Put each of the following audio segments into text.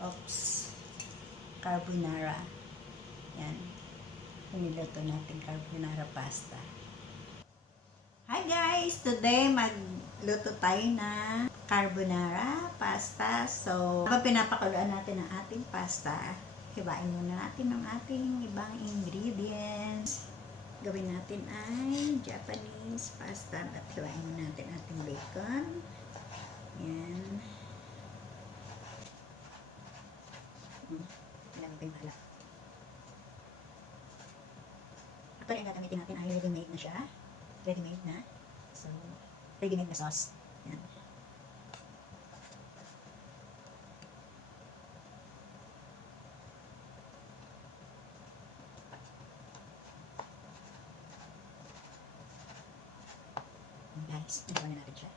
Oops. Carbonara. Yan. Niluto natin carbonara pasta. Hi guys! Today magluto tayo na carbonara pasta. So, habang pinapakuluan natin ang ating pasta, hibain muna natin ang ating ibang ingredients. Gawin natin ay Japanese pasta at hibain muna natin ating bacon. Yan. Alam ko yung pala. Actually, ang gagamitin natin ay ready-made na siya. Ready-made na. So, ready-made na sauce. Yan. Guys, nagawa na natin siya.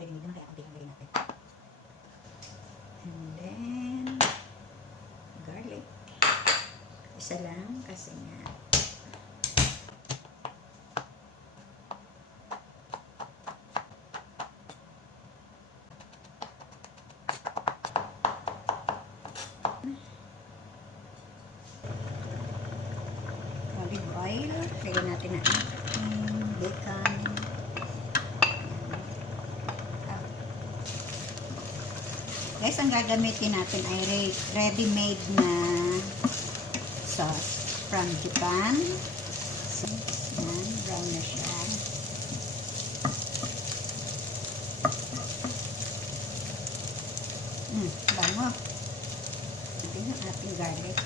Ready-made na kaya kunti ang gawin natin. And then, garlic. Isa lang kasi nga olive oil. Lagyan natin ang bacon. Guys, ang gagamitin natin ay ready-made na sauce from Japan. So, yan, brown na siya. Bango. Ito yung ating garlic.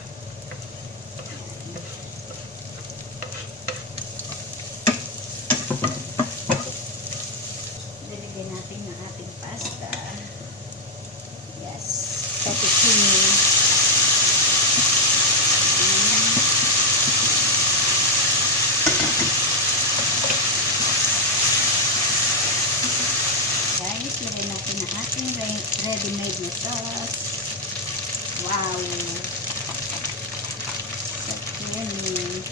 Dalagyan natin yung ating pasta. Yes, fettuccine. Guys, lagay natin ang ating ready-made na sauce. Wow! So creamy.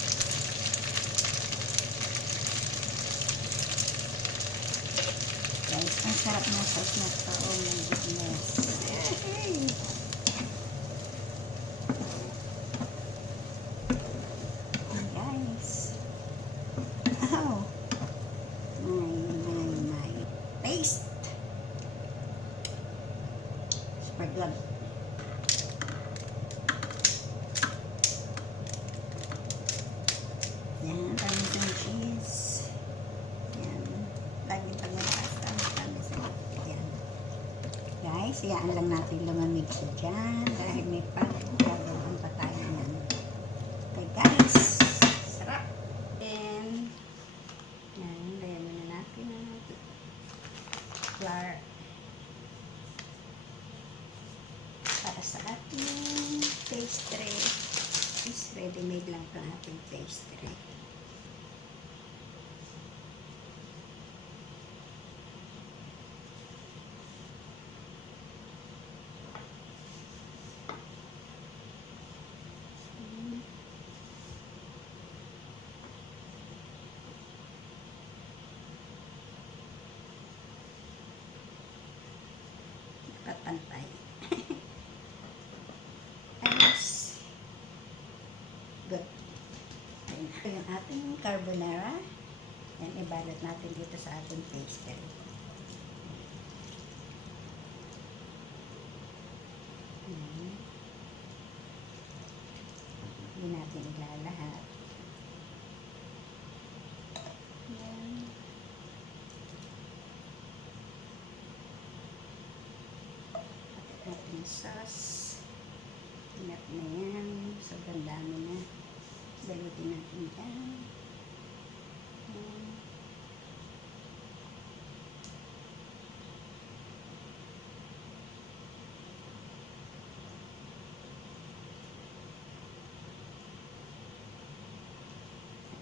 Guys, ang sarap ng sauce na ito. Oh my goodness. Guys. Oh. My. Taste. Super good. Yan, parmesan cheese. Yan. Lagi pag may pasta, parmesan. Yan. Guys, iyaan lang natin lumamig siya dyan dahil may pag-gagawin pa tayo yan. Okay guys, sarap. And, yan, layan muna natin ang flour para sa ating pastry. Is ready-made lang ito ang ating pastry. Pantay. Ayos. Good. Ayan. Ito yung ating carbonara. Yan, ibalot natin dito sa ating pastry. Hindi natin ilalahat. Yan. Ating sauce. Inap na yan. Sobrang dami na. Balutin natin yan.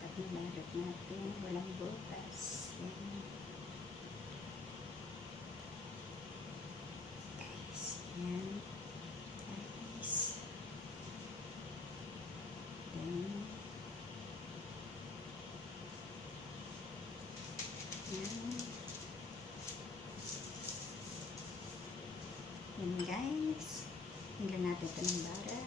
At nilarot natin. Walang butas. Yan. Guys, yan. Guys. Yan. Yan guys. natin ito ng bara.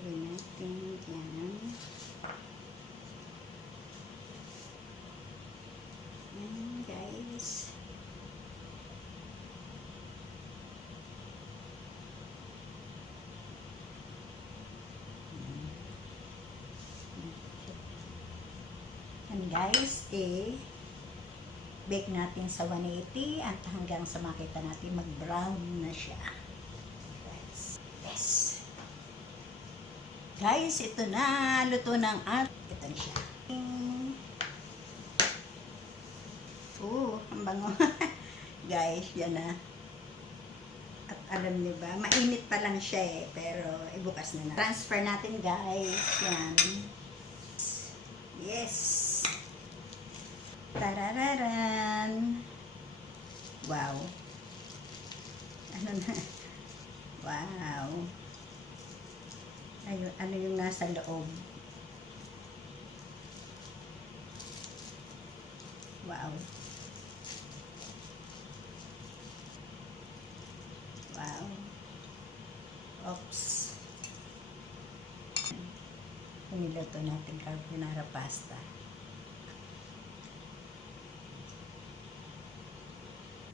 Gawin natin dyan. Ayan, guys. And guys, bake natin sa 180 at hanggang sa makita natin mag-brown na siya. Yes. Guys, ito na. Luto ng ito na siya. Ang bango. Guys, yan na. At alam niyo ba, mainit pa lang siya pero ibukas na na. Transfer natin guys. Yan. Yes. Tarararan. Wow. Ano na? Wow. Ayun, ano yung nasa loob? Wow. Wow. Oops. Niluto natin carbonara pasta.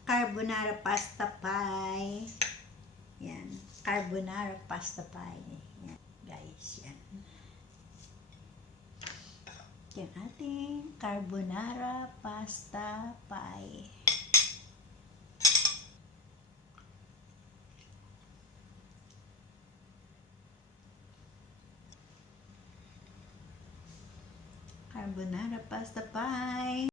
Carbonara pasta pie. Yan. Carbonara pasta pie. Yan. Guys, yan. Yung ating carbonara pasta pie. Carbonara pasta pie.